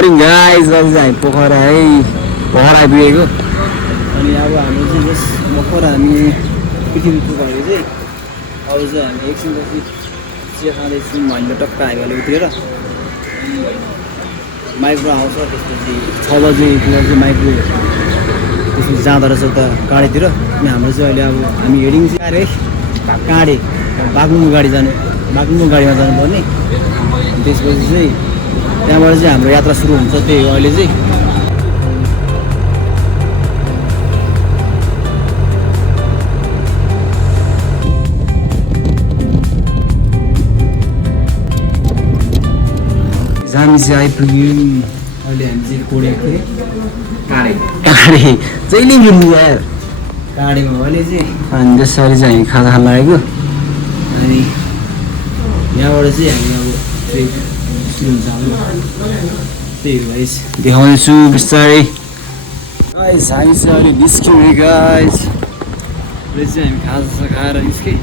guys आज हामी पोखरा आइपुगेको अनि अब हामी चाहिँ जस भर्खर हामी पृथ्वी पुगेको चाहिँ अब चाहिँ हामी एकछिनपछि चिया खाँदैछौँ हामीले टक्क आयो भने उठेर माइक्रो आउँछ त्यसपछि 6 बजेतिर चाहिँ माइक्रो त्यसपछि जाँदो रहेछ उता काँडेतिर अनि हाम्रो चाहिँ अहिले अब हामी हेडिङ चाहिँ काँडे बागलुङ गाडीमा जानुपर्ने त्यसपछि चाहिँ त्यहाँबाट चाहिँ हाम्रो यात्रा सुरु हुन्छ त्यही हो अहिले चाहिँ हामी चाहिँ आइपुग्यौँ अहिले हामी चाहिँ कोडेको थिएँ काँडे जहिले मिल्नु यार काँडेमा अहिले चाहिँ अनि त्यसरी चाहिँ हामी खाजा खान लागेको अनि यहाँबाट चाहिँ हामी अब ट्रेक सुरु हुन्छ हाम्रो त्यही हो गाइस देखाउँदैछु बिस्तारै गाइस हामी चाहिँ अहिले निस्क्यौँ है गाइस अहिले चाहिँ हामी खाजा खाएर निस्क्यौँ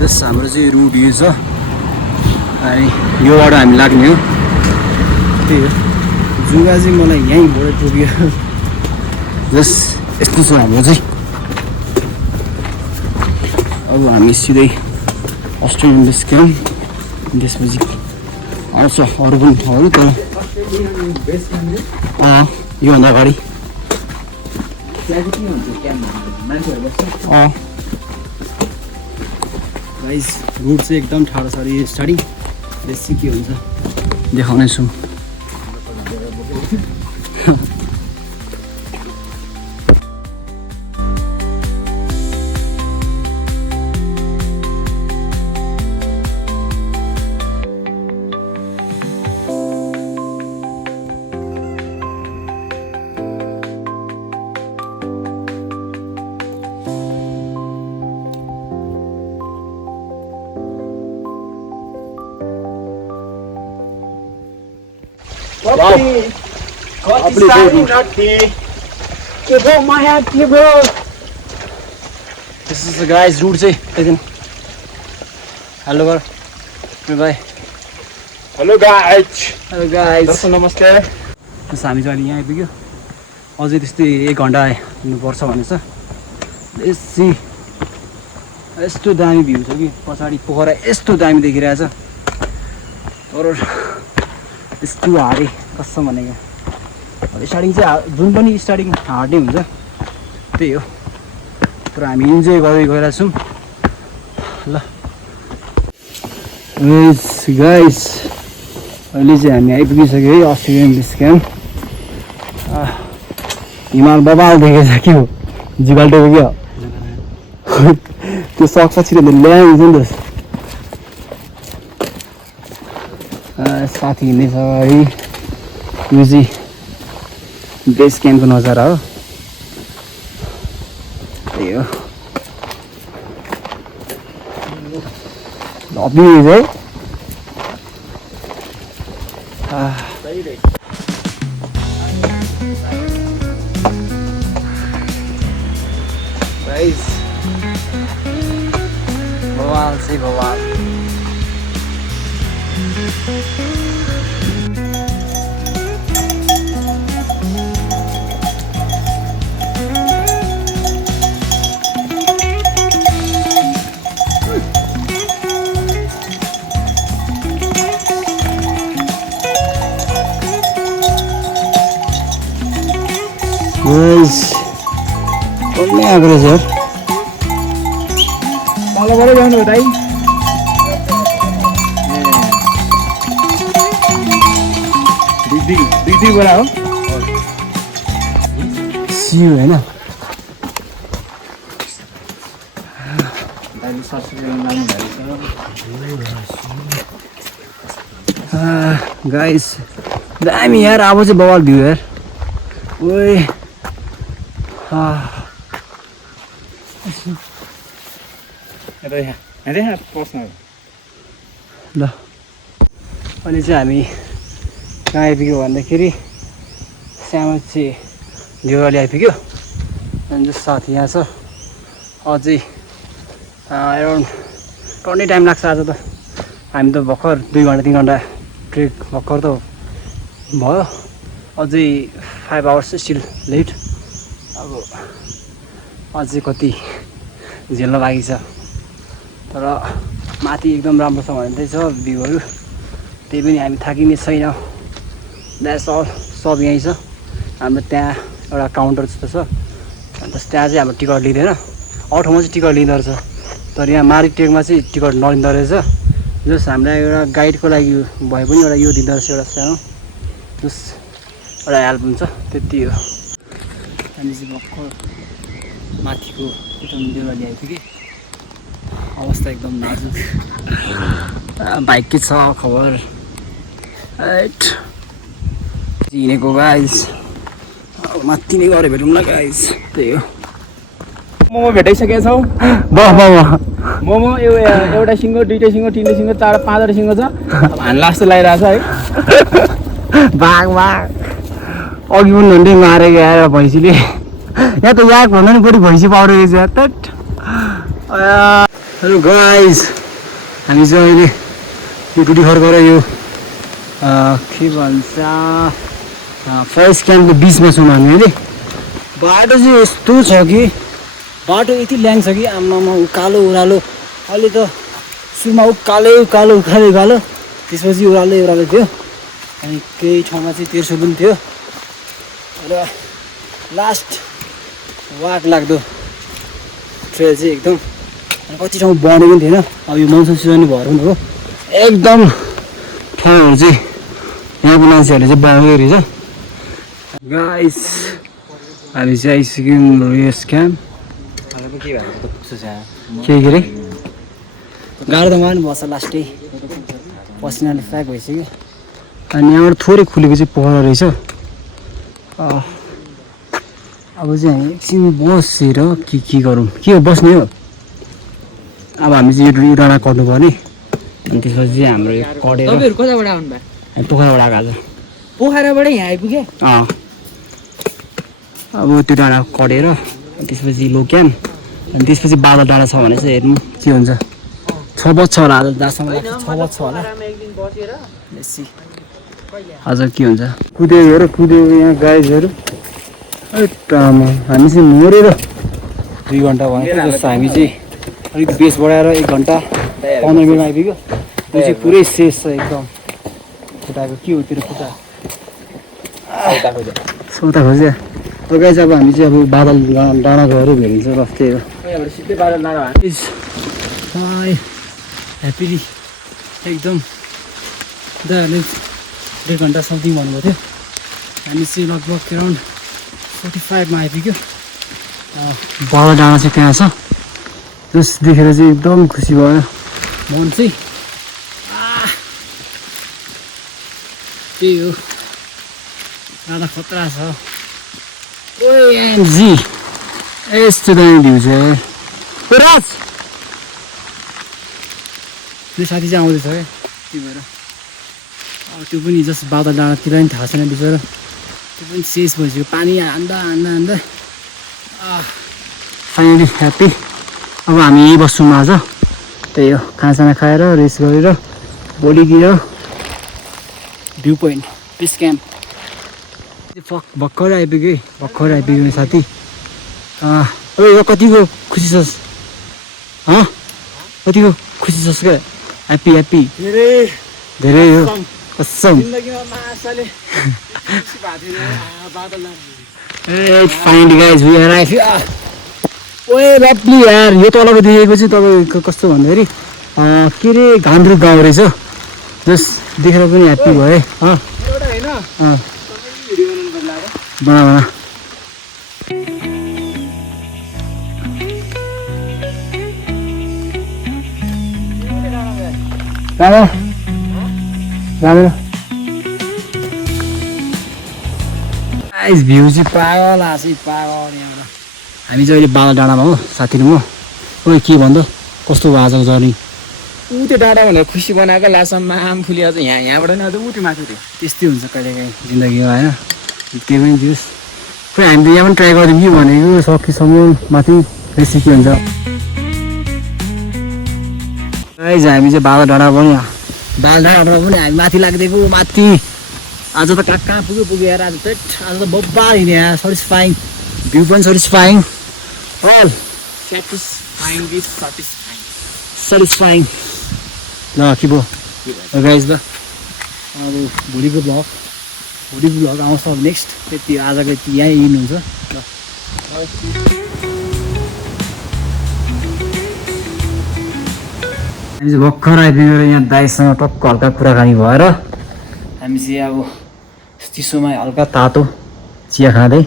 जस हाम्रो चाहिँ रुट यो छ अनि योबाट हामी लाग्ने हो त्यही हो जुगा चाहिँ मलाई यहीँबाट टोक्यो जस यस्तो छ हाम्रो चाहिँ अब हामी सिधै अस्ट्रेलियन बेस क्याम्प त्यसपछि आउँछ अरू पनि ठाउँहरू तर योभन्दा अगाडि गाइस रुट चाहिँ एकदम ठाडो छ यो स्टार्टिङ बेसी के हुन्छ देखाउनेछु This is the guys route चाहिँ एकदिन हेलो गर भाइ हेलो गाइज नमस्ते त्यस हामी चाहिँ अहिले यहाँ आइपुग्यो अझै त्यस्तै 1 घन्टा हिँड्नुपर्छ भनेछ बेसी यस्तो दामी भ्यू छ कि पछाडि पोखरा यस्तो दामी देखिरहेछ तर यस्तो हार्डै कसम भनेको स्टार्टिङ चाहिँ जुन पनि स्टार्टिङ हार्डै हुन्छ त्यही हो तर हामी इन्जोय गर्दै गइरहेको छौँ ल गाइस अहिले चाहिँ हामी आइपुगिसक्यो है अस्ट्रेलियन बेस क्याम्प हिमाल बबाल देखेछ के हो जुगाल टोक्यो त्यो सक्छ छिटो ल्याइन्छ नि त साथी हिँड्दैछ है यो चाहिँ बेस क्याम्पको नजारा हो त्यही हो लबी है भगवान से भगवान कसले आएको रहेछ यार तलबाटै जानु हो दाइ दुई बडा हो सियो होइन गाइस दामी यार अब चाहिँ बवाल भ्यू यार ओए ल अनि चाहिँ हामी कहाँ आइपुग्यो भन्दाखेरि श्यामची देवाली आइपुग्यो अनि जो साथी यहाँ छ अझै अराउन्ड टन्नै टाइम लाग्छ आज त हामी त भर्खर 2 घन्टा 3 घन्टा ट्रेक भर्खर त भयो अझै 5 आवर्स स्टिल लेट अब अझै कति झेल्न बाँकी छ तर माथि एकदम राम्रो छ भन्दै छ भ्यूहरू त्यही पनि हामी थाकिने छैनौँ द्याट्स अल सब यहीँ छ हाम्रो त्यहाँ एउटा काउन्टर जस्तो छ अन्त त्यहाँ चाहिँ हाम्रो टिकट लिँदैन अरू ठाउँमा चाहिँ टिकट लिँदो रहेछ तर यहाँ मारिटेकमा चाहिँ टिकट नलिँदो रहेछ जस हामीलाई एउटा गाइडको लागि भए पनि एउटा यो दिँदो रहेछ एउटा सानो जस एउटा हेल्प हुन्छ त्यति हो हामी चाहिँ भर्खर माथिको उठाउनु देउरा ल्याएको कि अवस्था एकदम नाजुक बाइक के छ खबर हिँडेको गाइस माथि नै गरे भेटौँ ल गाइस त्यही हो मोमो भेटाइसकेका छौ मोमो एउटा सिङ्गो दुईटा सिङ्गो तिनवटा सिङ्गो चार पाँचवटा सिङ्गो छ अब हान्ला जस्तो लागिरहेछ है बाघ अघि पनि झन्डै मारेको आएर भैँसीले यहाँ त याक भन्दा नि बढी भैँसी पाउँदो रहेछ तट हेलो गाइस हामी चाहिँ अहिले यो टुटी फर्केर यो के भन्छ फरेस्ट क्याम्पको बिचमा छौँ हामी अहिले बाटो चाहिँ यस्तो छ कि बाटो यति ल्याङ छ कि आमामा उकालो ओह्रालो अहिले त सुरुमा उकालो त्यसपछि ओह्रालो थियो अनि केही ठाउँमा चाहिँ तेर्सो पनि थियो र लास्ट वाक लाग्दो ट्रेल चाहिँ एकदम कति ठाउँ बढेको पनि थिएन अब यो मनसुन सिजन भएर पनि हो एकदम ठाउँहरू चाहिँ यहाँको मान्छेहरूले चाहिँ बनाउँदै रहेछ गाइस हामी चाहिँ आइसक्यौँ रेस क्याम्प के अरे गाह्रो त मान बस्छ लास्टै पसिनाले फ्याक भइसक्यो अनि यहाँबाट थोरै खुलेको चाहिँ पोखरा रहेछ अब चाहिँ हामी एकछिन बसेर के गरौँ के हो बस्ने हो अब हामी चाहिँ यो डाँडा कट्नु पर्ने अनि त्यसपछि चाहिँ हाम्रो यो कटेर तपाईहरु कताबाट आउनु भयो हामी पोखराबाट आएको आज पोखराबाट यहाँ आइपुगे अब त्यो डाँडा कटेर अनि त्यसपछि लोक्याम अनि त्यसपछि बादल डाँडा छ भने चाहिँ हेर्नु के हुन्छ 6 बज्छ होला आज जहाँसम्म लाग्छ 6 बज्छ होला बेसी आज के हुन्छ कुदेको यहाँ गाइजहरू टामा हामी चाहिँ मरेर 2 घन्टा भयो जस्तो हामी चाहिँ अलिक बेस बढाएर 1 घन्टा 15 मिनटमा आइपुग्यो त्यो चाहिँ पुरै शेष छ एकदम खुट्टाको के हो तेरो खुट्टा सौता खोज्या त गाइज अब हामी चाहिँ अब बादल डाँडा गएर भेटिन्छ ल त्यही हो सिधै बादल डाँडा ह्याप्पिली एकदम दादाहरूले 1.5 घन्टा समथिङ भन्नुभएको थियो हामी चाहिँ लगभग अराउन्ड 45मा आइपुग्यो बादल डाँडा चाहिँ त्यहाँ छ जस देखेर चाहिँ एकदम खुसी भयो मन चाहिँ त्यही हो डाँडा खतरा छ ओएमजी यस्तो दामी भ्यू छ राज त्यो साथी चाहिँ आउँदैछ क्या त्यही भएर त्यो पनि जस्ट बादल डाँडातिर नि थाहा छैन बिचरा त्यो पनि शेष भइसक्यो पानी हान्दा फाइनली ह्याप्पी अब हामी यहीँ बस्छौँ आज त्यही हो खानासाना खाएर रेस्ट गरेर भोलितिर भ्यू पोइन्ट पिस क्याम्प भर्खर आइपुग्यो साथी अब यो कतिको खुसी छस् कतिको खुसी छस् क्या ह्याप्पी धेरै हो कसम फाइनली गाइज वी आर ओए ह्याप्पी यार यो तलको देखेको चाहिँ तपाईँको कस्तो भन्दाखेरि के अरे घान्द्रुक गाउँ रहेछ जस देखेर पनि ह्याप्पी भएँ बना राम्रो आइस भ्यू चाहिँ पागल यहाँबाट हामी चाहिँ अहिले बादल डाँडामा हो साथी र म ओइ के भन्दो कस्तो भयो आजको जर्नी ऊ त्यो डाँडा भनेर खुसी बनाएको लासम्म आम फुली अझ यहाँबाट नि अझ उठ्यो माथि थियो त्यस्तै हुन्छ कहिलेकाहीँ जिन्दगीमा होइन केही पनि दियोस् खोइ हामीले यहाँ पनि ट्राई गऱ्यौँ कि भनेको सकेसम्म माथि बेसी के हुन्छ गाइज हामी चाहिँ बादल डाँडा पनि हामी माथि लाग्दिएको माथि आज त कहाँ पुग्यो यार आज त बब्बा हिँड्यो यार सटिस्फाइङ भ्यू पनि सटिस्फाइङ अल सटिस्फाइङ ल के भयो गाइज ल अब भोलिको भ्लग आउँछ अब नेक्स्ट त्यति आजको यति यहीँ इन हुन्छ ल हामी चाहिँ भर्खर आइपुगेर यहाँ दाइसँग टक्क हल्का कुराकानी भएर हामी चाहिँ अब चिसोमा हल्का तातो चिया खाँदै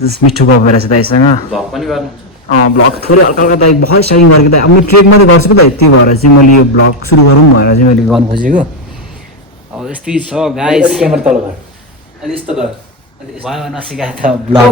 जस मिठो गफ भइरहेको छ दाइसँग भ्लग थोरै हल्का हल्का दाइ भर्खर स्टार्टिङ गरेको दाइ अब म ट्रेक मात्रै गर्छु कि दाइ त्यही भएर चाहिँ मैले यो भ्लग सुरु गरौँ भनेर चाहिँ मैले गर्नु खोजेको अब यस्तै छ गाइस क्यामेरा तल भयो अलि यस्तो भयो भयो नसिकाए त भ्लग